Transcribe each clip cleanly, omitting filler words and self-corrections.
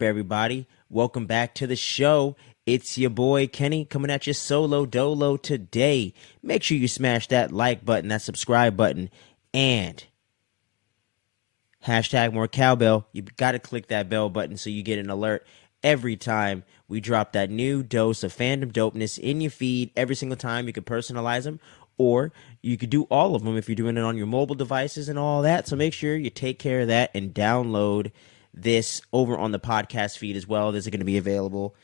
up, everybody? Welcome back to the show. It's your boy Kenny coming at you solo dolo today. Make sure you smash that like button, that subscribe button, and hashtag more cowbell. You got to click that bell button so you get an alert every time we drop that new dose of fandom dopeness in your feed. Every single time you can personalize them, or you could do all of them if you're doing it on your mobile devices and all that. So make sure you take care of that and download this over on the podcast feed as well. This is going to be available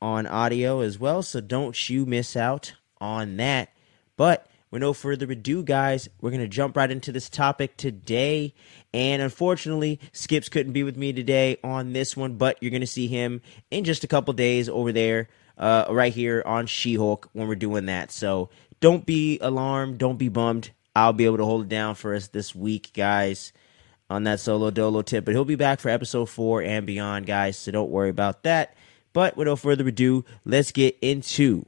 on audio as well, so don't you miss out on that. But with no further ado, guys, we're going to jump right into this topic today. And unfortunately, Skips couldn't be with me today on this one, but you're going to see him in just a couple days over there, right here on She-Hulk when we're doing that. So don't be alarmed, don't be bummed. I'll be able to hold it down for us this week, guys, on that solo dolo tip. But he'll be back for episode 4 and beyond, guys, so don't worry about that. But with no further ado, let's get into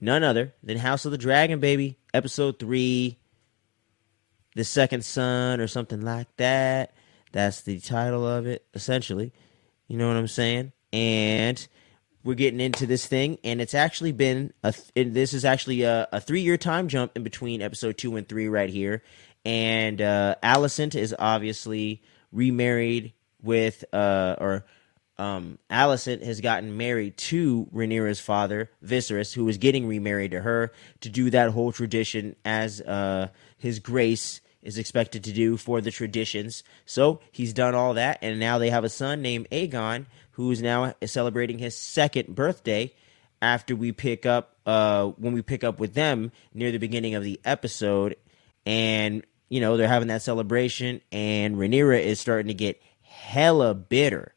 none other than House of the Dragon, baby. Episode 3, The Second Son, or something like that. That's the title of it, essentially. You know what I'm saying? And we're getting into this thing, and it's actually been this is actually a 3-year time jump in between episode 2 and 3 right here. And Alicent is obviously remarried with Alicent has gotten married to Rhaenyra's father, Viserys, who is getting remarried to her to do that whole tradition as his grace is expected to do for the traditions. So he's done all that, and now they have a son named Aegon, who is now celebrating his 2nd birthday after we pick up when we pick up with them near the beginning of the episode. And, you know, they're having that celebration, and Rhaenyra is starting to get hella bitter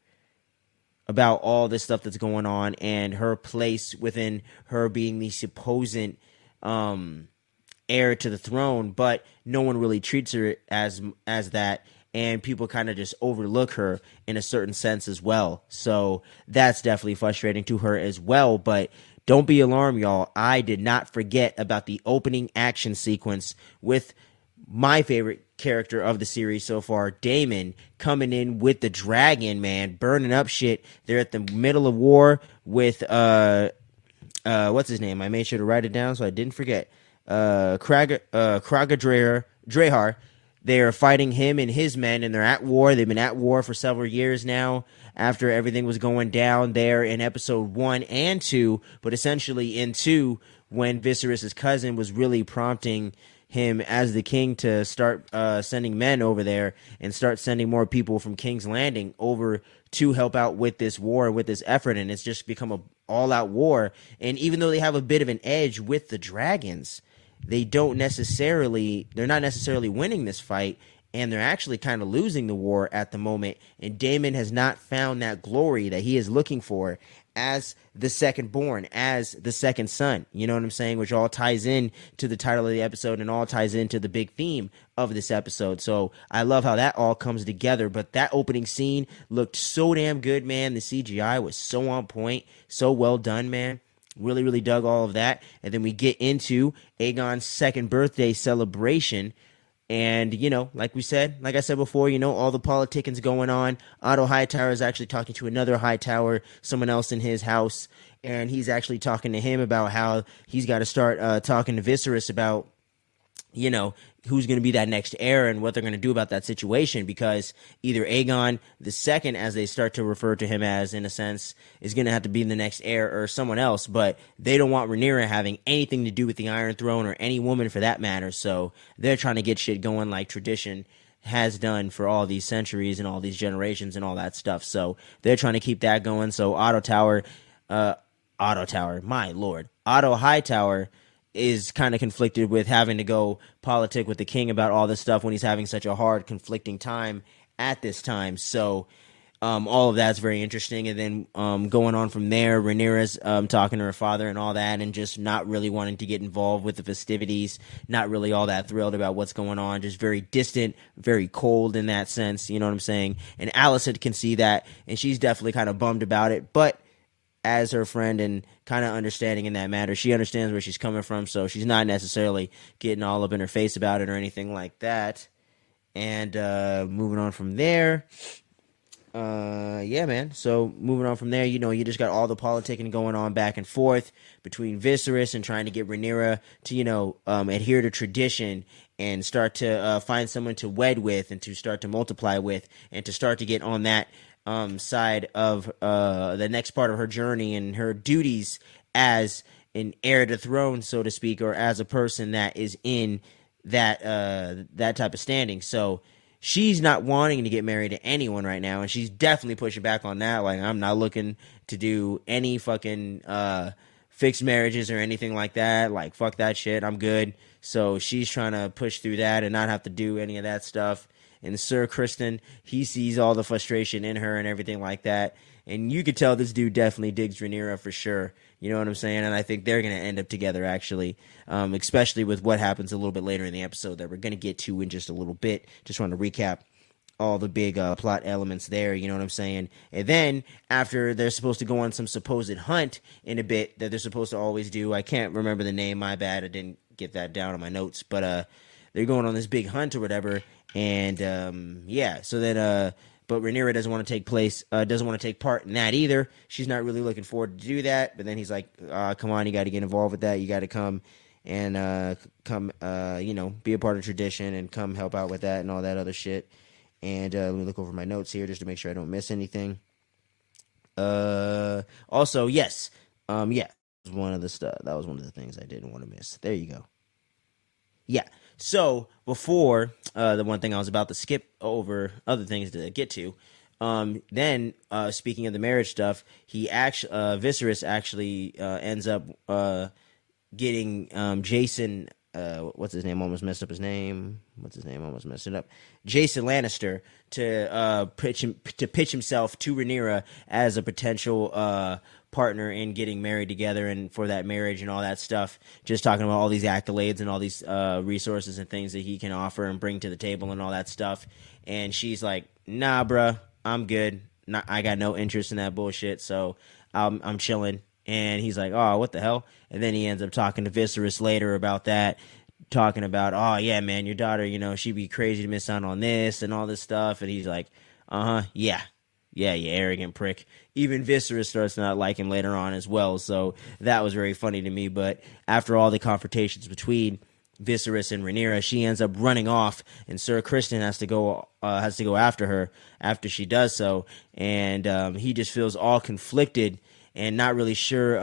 about all this stuff that's going on and her place within her being the supposed heir to the throne, but no one really treats her as that, and people kind of just overlook her in a certain sense as well. So that's definitely frustrating to her as well. But don't be alarmed, y'all. I did not forget about the opening action sequence with my favorite character of the series so far, Daemon, coming in with the dragon, man, burning up shit. They're at the middle of war with what's his name? I made sure to write it down so I didn't forget. Kraga Drehar. They are fighting him and his men, and they're at war. They've been at war for several years now after everything was going down there in episode 1 and 2, but essentially in 2, when Viserys' cousin was really prompting him as the king to start sending men over there and start sending more people from King's Landing over to help out with this war, with this effort, and it's just become a all-out war. And even though they have a bit of an edge with the dragons, they're not necessarily winning this fight, and they're actually kind of losing the war at the moment. And Daemon has not found that glory that he is looking for as the second born, as the second son. You know what I'm saying? Which all ties in to the title of the episode and all ties into the big theme of this episode. So I love how that all comes together. But that opening scene looked so damn good, man. The CGI was so on point, so well done, man. Really, really dug all of that. And then we get into Aegon's 2nd birthday celebration. And, you know, like I said before, you know, all the politicking going on. Otto Hightower is actually talking to another Hightower, someone else in his house. And he's actually talking to him about how he's got to start talking to Viserys about, you know, who's going to be that next heir and what they're going to do about that situation, because either Aegon the second, as they start to refer to him as, in a sense, is going to have to be the next heir, or someone else, but they don't want Rhaenyra having anything to do with the Iron Throne, or any woman for that matter. So they're trying to get shit going like tradition has done for all these centuries and all these generations and all that stuff. So they're trying to keep that going. So Otto Hightower is kind of conflicted with having to go politic with the king about all this stuff when he's having such a hard, conflicting time at this time. So all of that's very interesting. And then going on from there, Rhaenyra's talking to her father and all that, and just not really wanting to get involved with the festivities, not really all that thrilled about what's going on, just very distant, very cold in that sense, you know what I'm saying? And Alicent can see that, and she's definitely kind of bummed about it, but as her friend and kind of understanding in that matter, she understands where she's coming from, so she's not necessarily getting all up in her face about it or anything like that. And moving on from there, Yeah, man. So moving on from there, you just got all the politicking going on back and forth between Viserys and trying to get Rhaenyra to, adhere to tradition and start to find someone to wed with and to start to multiply with and to start to get on that side of the next part of her journey and her duties as an heir to the throne, so to speak, or as a person that is in that type of standing. So she's not wanting to get married to anyone right now, and she's definitely pushing back on that. Like, I'm not looking to do any fucking fixed marriages or anything like that. Like, fuck that shit. I'm good. So she's trying to push through that and not have to do any of that stuff. And Sir Kristen, he sees all the frustration in her and everything like that. And you could tell this dude definitely digs Rhaenyra for sure. You know what I'm saying? And I think they're going to end up together, actually, especially with what happens a little bit later in the episode that we're going to get to in just a little bit. Just want to recap all the big plot elements there, you know what I'm saying? And then, after they're supposed to go on some supposed hunt in a bit that they're supposed to always do, I can't remember the name, my bad, I didn't get that down on my notes, but they're going on this big hunt or whatever, and yeah, so then but Rhaenyra doesn't want to take part in that either. She's not really looking forward to do that. But then he's like, come on, you got to get involved with that. You got to come and be a part of tradition and come help out with that and all that other shit. And let me look over my notes here just to make sure I don't miss anything. Also, yes, yeah, that was one of the things I didn't want to miss. There you go. Yeah. So before the one thing I was about to skip over other things to get to, then speaking of the marriage stuff, Viserys actually ends up getting Jason. What's his name? Almost messed up his name. What's his name? Almost messed it up. Jason Lannister to pitch himself to Rhaenyra as a potential partner in getting married together and for that marriage and all that stuff. Just talking about all these accolades and all these resources and things that he can offer and bring to the table and all that stuff. And she's like, "Nah, bruh, I'm good. I got no interest in that bullshit. So I'm chilling." And he's like, "Oh, what the hell?" And then he ends up talking to Viserys later about that, talking about, "Oh yeah, man, your daughter, she'd be crazy to miss out on this and all this stuff." And he's like, yeah, you arrogant prick." Even Viserys starts to not like him later on as well. So that was very funny to me. But after all the confrontations between Viserys and Rhaenyra, she ends up running off, and Sir Kristen has to go after her after she does so, and he just feels all conflicted and not really sure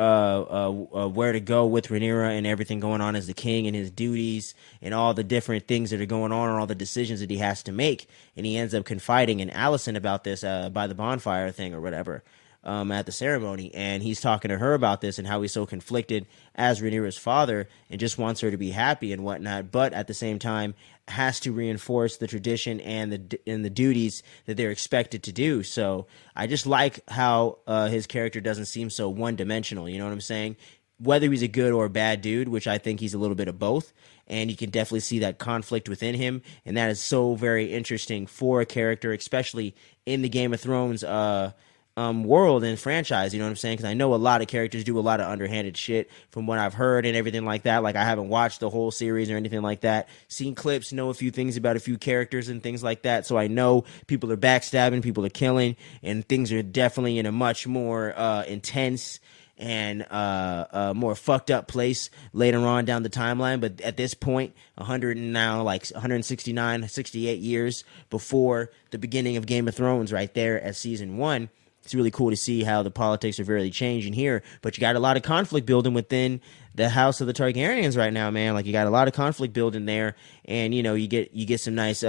where to go with Rhaenyra and everything going on as the king and his duties and all the different things that are going on and all the decisions that he has to make. And he ends up confiding in Alicent about this by the bonfire thing or whatever at the ceremony. And he's talking to her about this and how he's so conflicted as Rhaenyra's father and just wants her to be happy and whatnot, but at the same time has to reinforce the tradition and the duties that they're expected to do. So I just like how his character doesn't seem so one-dimensional, you know what I'm saying? Whether he's a good or a bad dude, which I think he's a little bit of both, and you can definitely see that conflict within him, and that is so very interesting for a character, especially in the Game of Thrones world and franchise, you know what I'm saying? Because I know a lot of characters do a lot of underhanded shit from what I've heard and everything like that. Like, I haven't watched the whole series or anything like that. Seen clips, know a few things about a few characters and things like that. So I know people are backstabbing, people are killing, and things are definitely in a much more intense and more fucked up place later on down the timeline. But at this point, 169, 68 years before the beginning of Game of Thrones, right there at season 1, it's really cool to see how the politics are really changing here. But you got a lot of conflict building within the House of the Targaryens right now, man. Like, you got a lot of conflict building there, and you get some nice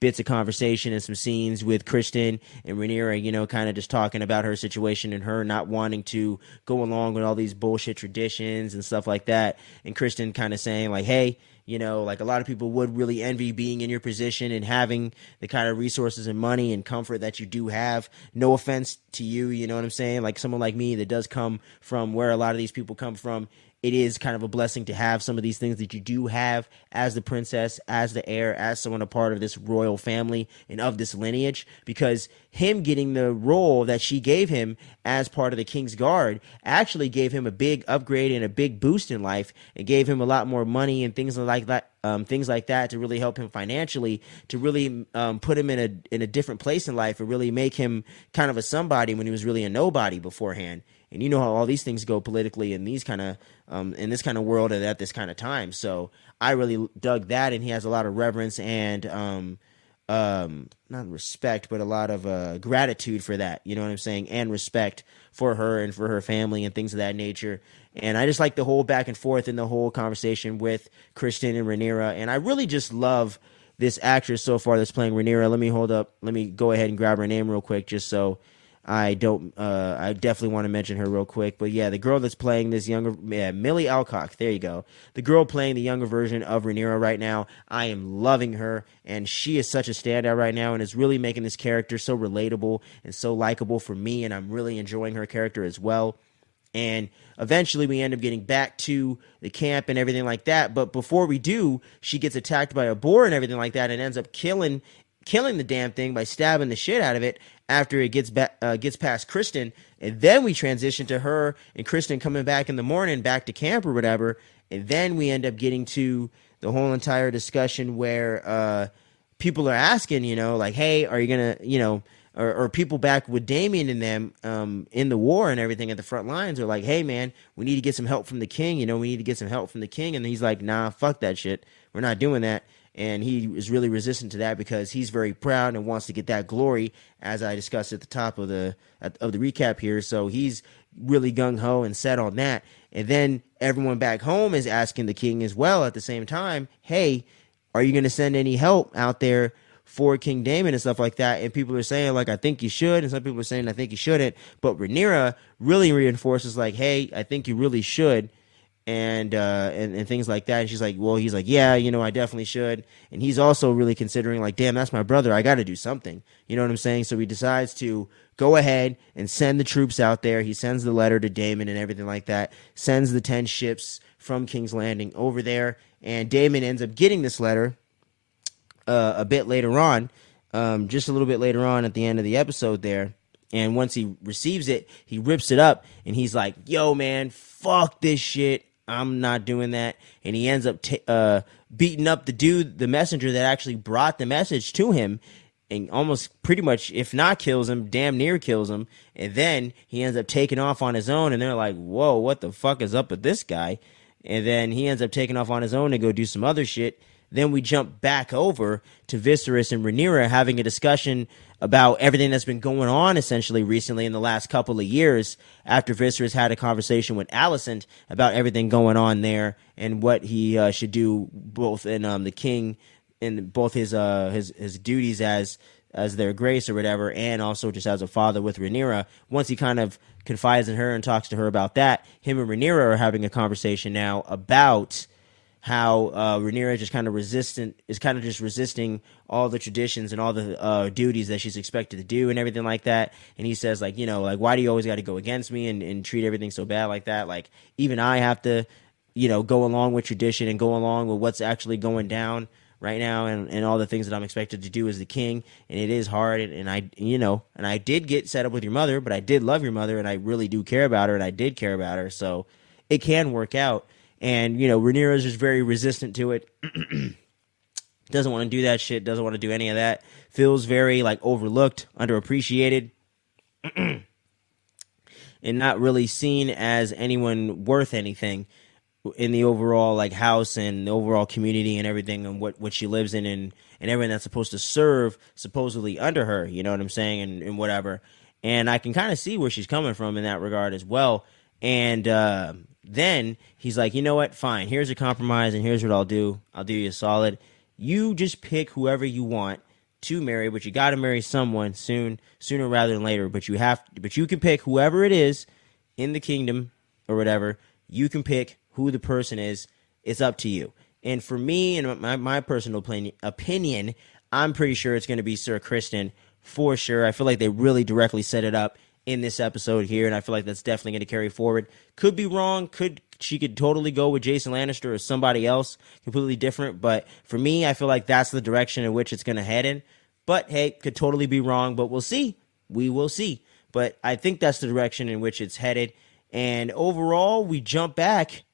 bits of conversation and some scenes with Kristen and Rhaenyra, kind of just talking about her situation and her not wanting to go along with all these bullshit traditions and stuff like that. And Kristen kind of saying like, "Hey, like, a lot of people would really envy being in your position and having the kind of resources and money and comfort that you do have. No offense to you, you know what I'm saying? Like, someone like me that does come from where a lot of these people come from it is kind of a blessing to have some of these things that you do have as the princess, as the heir, as someone a part of this royal family and of this lineage, because him getting the role that she gave him as part of the King's Guard actually gave him a big upgrade and a big boost in life, and gave him a lot more money and things like that. Things like that to really help him financially, to really put him in a different place in life, and really make him kind of a somebody when he was really a nobody beforehand. And you know how all these things go politically in these kind of in this kind of world and at this kind of time. So I really dug that, and he has a lot of reverence and not respect, but a lot of gratitude for that. You know what I'm saying? And respect for her and for her family and things of that nature. And I just like the whole back and forth and the whole conversation with Kristen and Rhaenyra. And I really just love this actress so far that's playing Rhaenyra. Let me go ahead and grab her name real quick just so I don't. I definitely want to mention her real quick. But yeah, the girl that's playing this younger, Millie Alcock. There you go. The girl playing the younger version of Rhaenyra right now. I am loving her, and she is such a standout right now, and is really making this character so relatable and so likable for me. And I'm really enjoying her character as well. And eventually we end up getting back to the camp and everything like that. But before we do, she gets attacked by a boar and everything like that, and ends up killing the damn thing by stabbing the shit out of it after it gets past Kristen. And then we transition to her and Kristen coming back in the morning, back to camp or whatever. And then we end up getting to the whole entire discussion where people are asking, like, hey, are you going to, or people back with Damien and them in the war and everything at the front lines are like, hey, man, we need to get some help from the king. We need to get some help from the king. And he's like, nah, fuck that shit. We're not doing that. And he is really resistant to that because he's very proud and wants to get that glory, as I discussed at the top of the recap here. So he's really gung-ho and set on that. And then everyone back home is asking the king as well at the same time, hey, are you going to send any help out there for King Daemon and stuff like that? And people are saying, like, I think you should. And some people are saying, I think you shouldn't. But Rhaenyra really reinforces, like, hey, I think you really should. And things like that. And she's like, well, he's like, yeah, I definitely should. And he's also really considering, like, damn, that's my brother. I got to do something. You know what I'm saying? So he decides to go ahead and send the troops out there. He sends the letter to Daemon and everything like that. Sends the 10 ships from King's Landing over there. And Daemon ends up getting this letter a bit later on, just a little bit later on at the end of the episode there. And once he receives it, he rips it up and he's like, yo, man, fuck this shit. I'm not doing that. And he ends up beating up the messenger that actually brought the message to him, and almost pretty much, if not kills him, damn near kills him. And then he ends up taking off on his own, and they're like, whoa, what the fuck is up with this guy? And then he ends up taking off on his own to go do some other shit. Then we jump back over to Viserys and Rhaenyra having a discussion about everything that's been going on essentially recently in the last couple of years, after Viserys had a conversation with Alicent about everything going on there and what he should do both in the king and both his duties as their grace or whatever, and also just as a father with Rhaenyra. Once he kind of confides in her and talks to her about that, him and Rhaenyra are having a conversation now about how Rhaenyra is kind of just resisting all the traditions and all the duties that she's expected to do and everything like that. And he says, like, why do you always got to go against me and treat everything so bad like that? Like, even I have to, go along with tradition and go along with what's actually going down right now and all the things that I'm expected to do as the king. And it is hard. And I did get set up with your mother, but I did love your mother and I really do care about her, and I did care about her. So it can work out. And, Rhaenyra is just very resistant to it. Doesn't want to do that shit. Doesn't want to do any of that. Feels very, like, overlooked, underappreciated. And not really seen as anyone worth anything in the overall, like, house and the overall community and everything, and what she lives in and everything that's supposed to serve supposedly under her. You know what I'm saying? And whatever. And I can kind of see where she's coming from in that regard as well. And then he's like, you know what? Fine. Here's a compromise, and here's what I'll do. I'll do you a solid. You just pick whoever you want to marry, but you got to marry someone sooner rather than later. But you can pick whoever it is in the kingdom or whatever. You can pick who the person is. It's up to you. And for me and my personal opinion, I'm pretty sure it's going to be Sir Kristen for sure. I feel like they really directly set it up in this episode here, and I feel like that's definitely going to carry forward. Could be wrong. She could totally go with Jason Lannister or somebody else completely different, but for me, I feel like that's the direction in which it's going to head in. But hey, could totally be wrong, but we'll see. We will see. But I think that's the direction in which it's headed. And overall, we jump back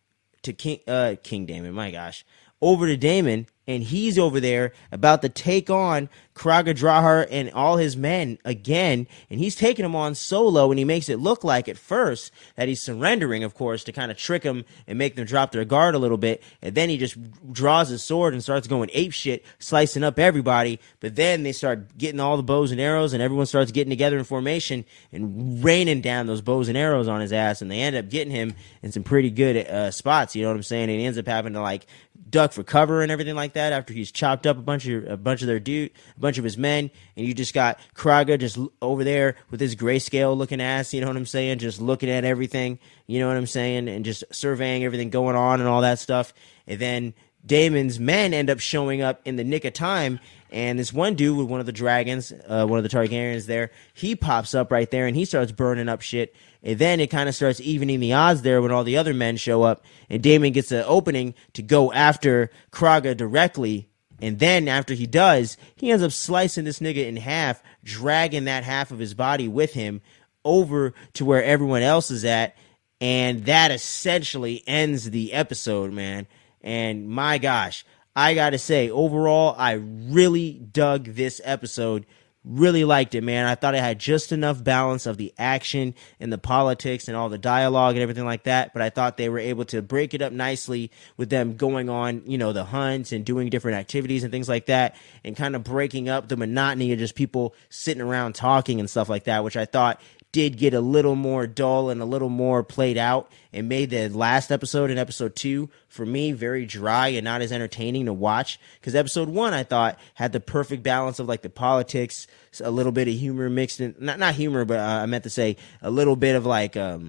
to King Daemon, my gosh, over to Daemon, and he's over there about to take on Kraga Drahar and all his men again, and he's taking them on solo, and he makes it look like at first that he's surrendering, of course, to kind of trick them and make them drop their guard a little bit, and then he just draws his sword and starts going apeshit, slicing up everybody, but then they start getting all the bows and arrows, and everyone starts getting together in formation and raining down those bows and arrows on his ass, and they end up getting him in some pretty good spots, you know what I'm saying, and he ends up having to, like, duck for cover and everything like that after he's chopped up a bunch of his men, and you just got Kraga just over there with his grayscale looking ass, you know what I'm saying, just looking at everything, you know what I'm saying, and just surveying everything going on and all that stuff. And then Daemon's men end up showing up in the nick of time, and this one dude with one of the dragons, one of the Targaryens there, he pops up right there and he starts burning up shit. And then it kind of starts evening the odds there when all the other men show up, and Daemon gets an opening to go after Kraga directly. And then after he does, he ends up slicing this nigga in half, dragging that half of his body with him over to where everyone else is at. And that essentially ends the episode, man. And my gosh, I gotta say, overall, I really dug this episode. Really liked it, man. I thought it had just enough balance of the action and the politics and all the dialogue and everything like that, but I thought they were able to break it up nicely with them going on, you know, the hunts and doing different activities and things like that, and kind of breaking up the monotony of just people sitting around talking and stuff like that, which I thought did get a little more dull and a little more played out, and made the last episode in episode 2 for me very dry and not as entertaining to watch, because episode 1 I thought had the perfect balance of like the politics, a little bit of humor mixed in, not humor, but I meant to say a little bit of like a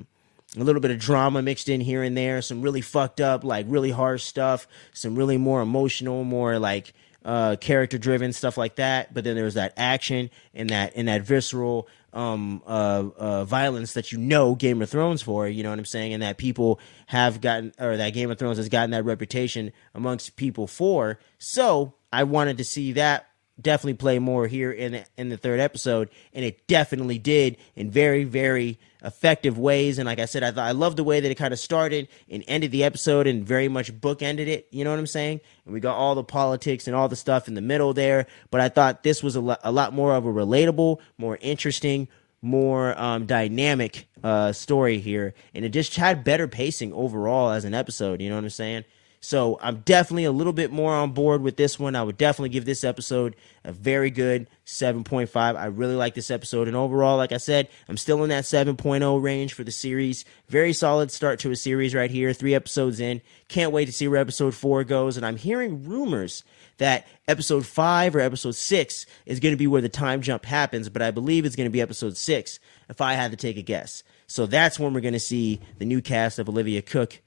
little bit of drama mixed in here and there, some really fucked up, like really harsh stuff, some really more emotional, more like character driven stuff like that. But then there was that action and that visceral violence that, you know, Game of Thrones for, you know what I'm saying, and that people have gotten, or that Game of Thrones has gotten that reputation amongst people for. So I wanted to see that definitely play more here in the third episode, and it definitely did in very, very effective ways. And like I said, I loved the way that it kind of started and ended the episode, and very much bookended it, you know what I'm saying? And we got all the politics and all the stuff in the middle there, but I thought this was a lot more of a relatable, more interesting, more dynamic story here, and it just had better pacing overall as an episode, you know what I'm saying? So I'm definitely a little bit more on board with this one. I would definitely give this episode a very good 7.5. I really like this episode. And overall, like I said, I'm still in that 7.0 range for the series. Very solid start to a series right here. 3 episodes in. Can't wait to see where episode 4 goes. And I'm hearing rumors that episode 5 or episode 6 is going to be where the time jump happens. But I believe it's going to be episode 6 if I had to take a guess. So that's when we're going to see the new cast of Olivia Cook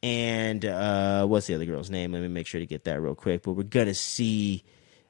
and what's the other girl's name? Let me make sure to get that real quick. But we're gonna see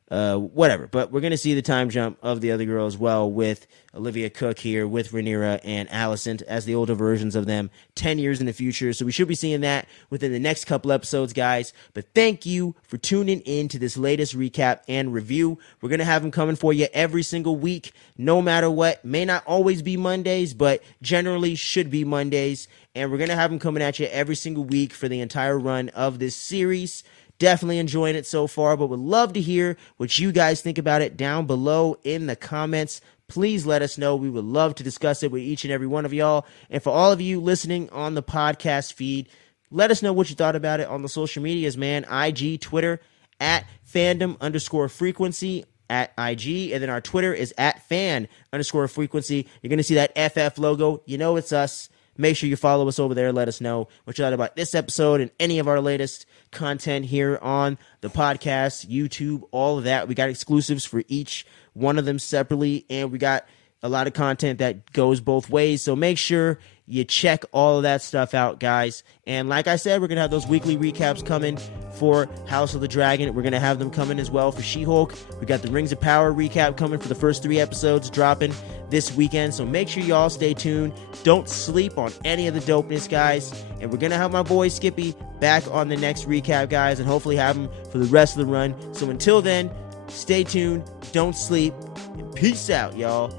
whatever. But we're gonna see the time jump of the other girl as well, with Olivia Cook here, with Rhaenyra and Alicent as the older versions of them 10 years in the future. So we should be seeing that within the next couple episodes, guys. But thank you for tuning in to this latest recap and review. We're gonna have them coming for you every single week, no matter what. May not always be Mondays, but generally should be Mondays. And we're going to have them coming at you every single week for the entire run of this series. Definitely enjoying it so far, but would love to hear what you guys think about it down below in the comments. Please let us know. We would love to discuss it with each and every one of y'all. And for all of you listening on the podcast feed, let us know what you thought about it on the social medias, man. IG, Twitter, at fandom_frequency at IG. And then our Twitter is at fan_frequency. You're going to see that FF logo. You know it's us. Make sure you follow us over there. Let us know what you thought about this episode and any of our latest content here on the podcast, YouTube, all of that. We got exclusives for each one of them separately, and we got a lot of content that goes both ways. So make sure you check all of that stuff out, guys. And like I said, we're going to have those weekly recaps coming for House of the Dragon. We're going to have them coming as well for She-Hulk. We got the Rings of Power recap coming for the first 3 episodes dropping this weekend. So make sure y'all stay tuned. Don't sleep on any of the dopeness, guys. And we're going to have my boy Skippy back on the next recap, guys, and hopefully have him for the rest of the run. So until then, stay tuned, don't sleep, and peace out, y'all.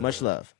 Much love.